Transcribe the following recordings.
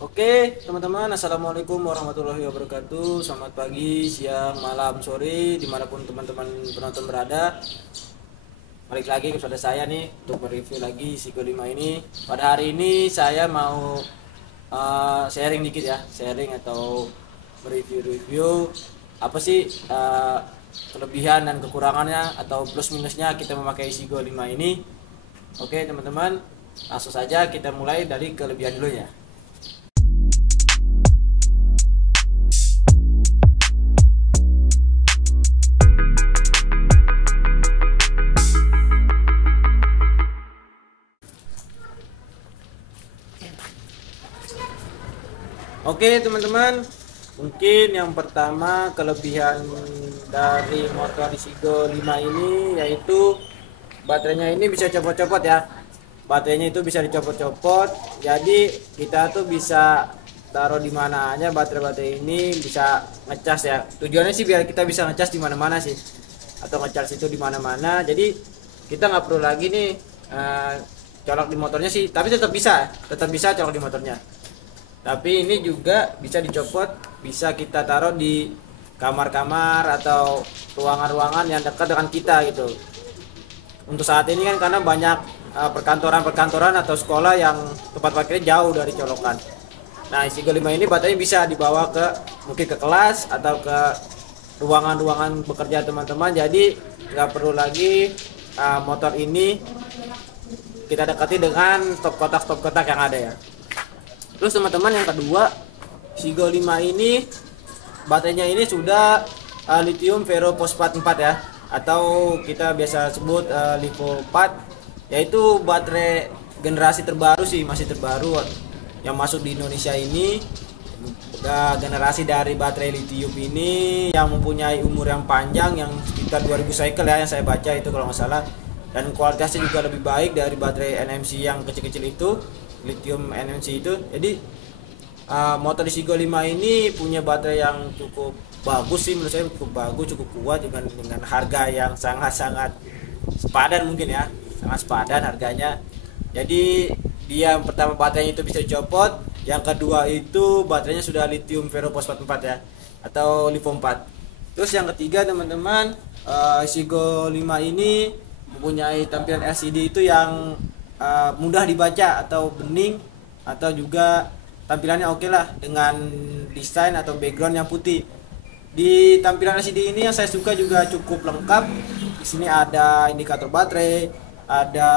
Oke, teman-teman, assalamualaikum warahmatullahi wabarakatuh. Selamat pagi, siang, malam, sore, dimanapun teman-teman penonton berada. Balik lagi kepada saya nih untuk mereview lagi Sigo 5 ini. Pada hari ini saya mau sharing dikit ya, sharing atau mereview-review apa sih kelebihan dan kekurangannya atau plus minusnya kita memakai Sigo 5 ini. Oke, teman-teman, langsung saja kita mulai dari kelebihan dulu ya. Oke teman-teman, mungkin yang pertama kelebihan dari motor Isigo 5 ini yaitu baterainya ini bisa copot-copot ya. Baterainya itu bisa dicopot-copot, jadi kita tuh bisa taruh di mana aja baterai-baterai ini bisa ngecas ya. Tujuannya sih biar kita bisa ngecas di mana-mana sih, atau ngecas itu di mana-mana. Jadi kita nggak perlu lagi nih colok di motornya sih, tapi tetap bisa colok di motornya. Tapi ini juga bisa dicopot, bisa kita taruh di kamar-kamar atau ruangan-ruangan yang dekat dengan kita gitu. Untuk saat ini kan karena banyak perkantoran-perkantoran atau sekolah yang tempat parkirnya jauh dari colokan. Nah, Isigo 5 ini baterainya bisa dibawa ke mungkin ke kelas atau ke ruangan-ruangan bekerja teman-teman. Jadi nggak perlu lagi motor ini kita dekati dengan stop kotak yang ada ya. Terus teman-teman, yang kedua, Sigo 5 ini baterainya ini sudah lithium ferrofosfat 4 ya, atau kita biasa sebut LiFeO 4, yaitu baterai generasi terbaru sih, masih terbaru yang masuk di Indonesia ini. Generasi dari baterai lithium ini yang mempunyai umur yang panjang, yang sekitar 2000 cycle ya, yang saya baca itu kalau nggak salah, dan kualitasnya juga lebih baik dari baterai NMC yang kecil-kecil itu, lithium NMC itu. Jadi motor Isigo 5 ini punya baterai yang cukup bagus sih, menurut saya cukup bagus, cukup kuat dengan harga yang sangat-sangat sepadan mungkin ya, sangat sepadan harganya. Jadi dia yang pertama baterainya itu bisa dicopot, yang kedua itu baterainya sudah lithium ferrofosfat 4 ya, atau LiFeO 4. Terus yang ketiga teman-teman, Isigo 5 ini mempunyai tampilan LCD itu yang mudah dibaca atau bening, atau juga tampilannya oke lah dengan desain atau background yang putih. Di tampilan LCD ini yang saya suka juga cukup lengkap. Di sini ada indikator baterai, ada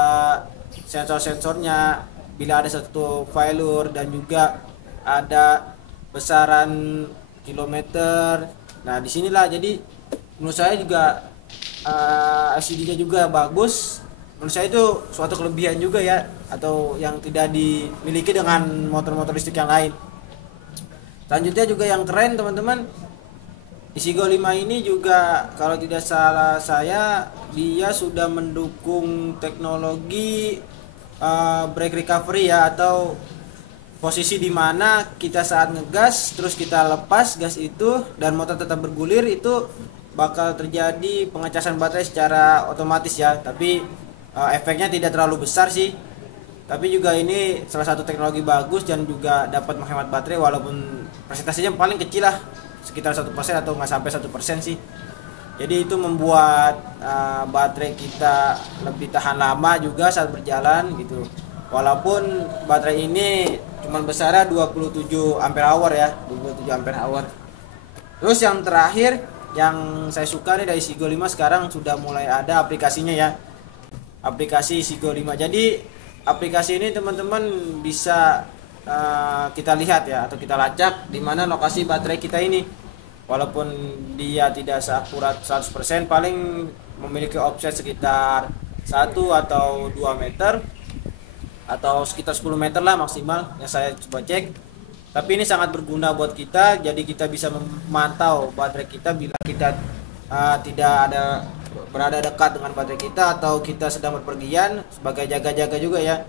sensor-sensornya bila ada satu failure, dan juga ada besaran kilometer. Nah, disinilah jadi menurut saya juga LCD-nya juga bagus. Menurut saya itu suatu kelebihan juga ya, atau yang tidak dimiliki dengan motor-motor listrik yang lain. Selanjutnya juga yang keren teman-teman, Isigo 5 ini juga kalau tidak salah saya dia sudah mendukung teknologi brake recovery ya, atau posisi di mana kita saat ngegas terus kita lepas gas itu dan motor tetap bergulir, itu bakal terjadi pengecasan baterai secara otomatis ya. Tapi efeknya tidak terlalu besar sih, tapi juga ini salah satu teknologi bagus dan juga dapat menghemat baterai, walaupun presentasinya paling kecil lah, sekitar 1% atau nggak sampai 1% sih. Jadi itu membuat baterai kita lebih tahan lama juga saat berjalan gitu, walaupun baterai ini cuma besarnya 27 ampere hour ya, 27 ampere hour. Terus yang terakhir yang saya suka nih dari Isigo 5, sekarang sudah mulai ada aplikasinya ya, aplikasi Isigo 5. Jadi aplikasi ini teman-teman bisa kita lihat ya, atau kita lacak di mana lokasi baterai kita ini. Walaupun dia tidak seakurat 100%, paling memiliki offset sekitar 1 atau 2 meter atau sekitar 10 meter lah maksimal yang saya coba cek. Tapi ini sangat berguna buat kita, jadi kita bisa memantau baterai kita bila kita tidak ada berada dekat dengan baterai kita, atau kita sedang berpergian sebagai jaga-jaga juga ya.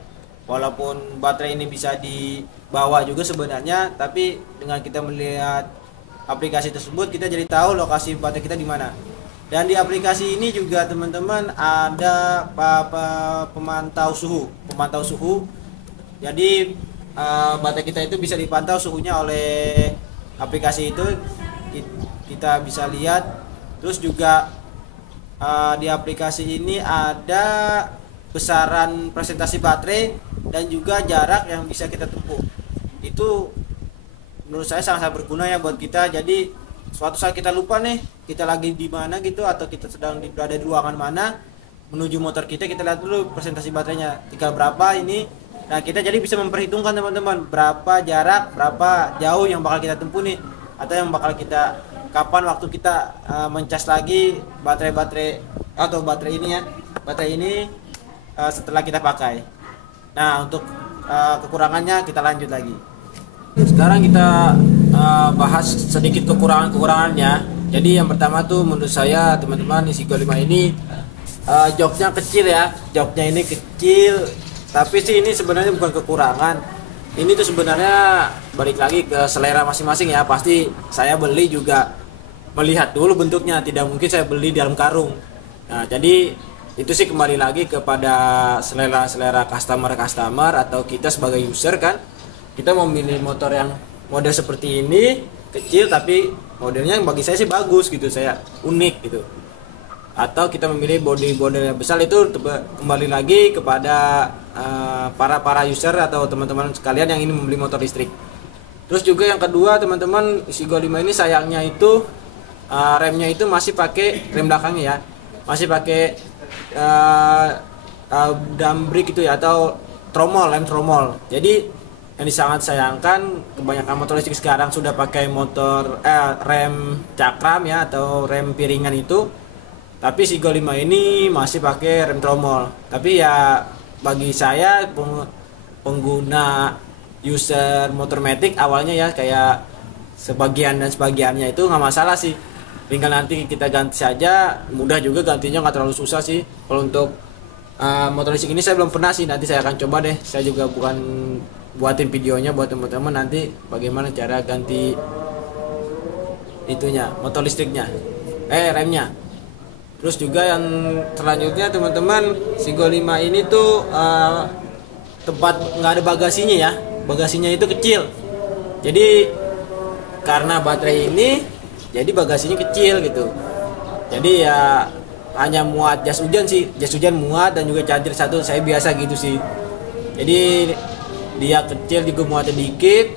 Walaupun baterai ini bisa dibawa juga sebenarnya, tapi dengan kita melihat aplikasi tersebut kita jadi tahu lokasi baterai kita di mana. Dan di aplikasi ini juga teman-teman ada pemantau suhu. Jadi baterai kita itu bisa dipantau suhunya oleh aplikasi itu, kita bisa lihat. Terus juga di aplikasi ini ada besaran presentasi baterai dan juga jarak yang bisa kita tempuh. Itu menurut saya sangat berguna ya buat kita. Jadi suatu saat kita lupa nih kita lagi di mana gitu, atau kita sedang berada di ruangan mana menuju motor kita lihat dulu presentasi baterainya tinggal berapa ini. Nah kita jadi bisa memperhitungkan teman-teman berapa jarak, berapa jauh yang bakal kita tempuh nih, atau yang bakal kita kapan waktu kita mencas lagi baterai atau baterai ini ya, baterai ini setelah kita pakai. Nah untuk kekurangannya kita lanjut lagi. Sekarang kita bahas sedikit kekurangannya. Jadi yang pertama tuh menurut saya teman-teman Isigo 5 ini joknya kecil ya, joknya ini kecil. Tapi sih ini sebenarnya bukan kekurangan. Ini tuh sebenarnya balik lagi ke selera masing-masing ya. Pasti saya beli juga melihat dulu bentuknya, tidak mungkin saya beli dalam karung. Nah, jadi itu sih kembali lagi kepada selera customer atau kita sebagai user kan. Kita mau milih motor yang model seperti ini, kecil tapi modelnya bagi saya sih bagus gitu, saya unik gitu. Atau kita memilih body yang besar, itu kembali lagi kepada para user atau teman-teman sekalian yang ingin membeli motor listrik. Terus juga yang kedua teman-teman, Isigo 5 ini sayangnya itu remnya itu masih pakai rem belakangnya ya, masih pakai drum brake itu ya, atau lem tromol. Jadi yang sangat sayangkan kebanyakan motor listrik sekarang sudah pakai rem cakram ya, atau rem piringan itu. Tapi Isigo 5 ini masih pakai rem tromol. Tapi ya bagi saya pengguna user motor matic awalnya ya, kayak sebagiannya itu nggak masalah sih. Tinggal nanti kita ganti saja, mudah juga gantinya, nggak terlalu susah sih. Kalau untuk motor listrik ini saya belum pernah sih, nanti saya akan coba deh. Saya juga bukan buatin videonya buat teman-teman nanti bagaimana cara ganti itunya, motor listriknya, remnya. Terus juga yang selanjutnya teman-teman, Isigo 5 ini tuh tempat nggak ada bagasinya ya, bagasinya itu kecil. Jadi karena baterai ini, jadi bagasinya kecil gitu. Jadi ya hanya muat jas hujan sih, jas hujan muat dan juga charger satu, saya biasa gitu sih. Jadi dia kecil juga muatnya dikit.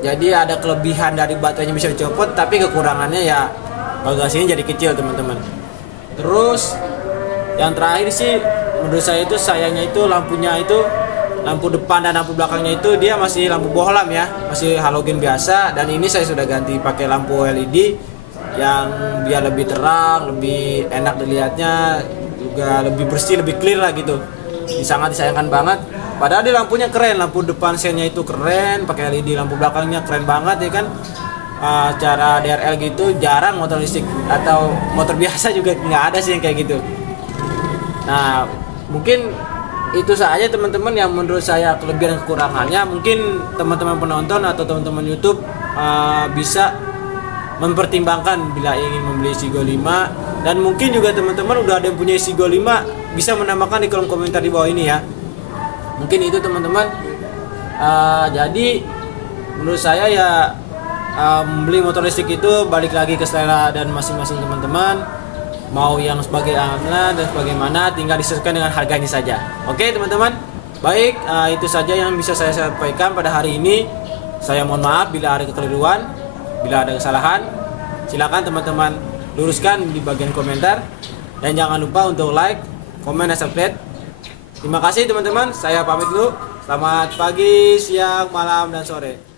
Jadi ada kelebihan dari baterainya bisa dicopot, tapi kekurangannya ya bagasinya jadi kecil teman-teman. Terus yang terakhir sih menurut saya itu sayangnya itu lampunya itu, lampu depan dan lampu belakangnya itu dia masih lampu bohlam ya, masih halogen biasa. Dan ini saya sudah ganti pakai lampu LED yang biar lebih terang, lebih enak dilihatnya, juga lebih bersih, lebih clear lah gitu. Ini sangat disayangkan banget. Padahal di lampunya keren, lampu depan sennya itu keren, pakai LED, lampu belakangnya keren banget ya kan. Cara DRL gitu jarang motor listrik atau motor biasa juga nggak ada sih yang kayak gitu. Nah mungkin itu saja teman-teman yang menurut saya kelebihan dan kekurangannya. Mungkin teman-teman penonton atau teman-teman YouTube bisa mempertimbangkan bila ingin membeli Isigo 5. Dan mungkin juga teman-teman udah ada yang punya Isigo 5, bisa menambahkan di kolom komentar di bawah ini ya. Mungkin itu teman-teman. Jadi menurut saya ya membeli motor listrik itu balik lagi ke selera dan masing-masing teman-teman, mau yang sebagai mana dan sebagaimana, tinggal disesuaikan dengan harganya saja. Oke teman-teman, baik, itu saja yang bisa saya sampaikan pada hari ini. Saya mohon maaf bila ada kekeliruan, bila ada kesalahan. Silakan teman-teman luruskan di bagian komentar, dan jangan lupa untuk like, komen, dan subscribe. Terima kasih teman-teman, saya pamit dulu. Selamat pagi, siang, malam, dan sore.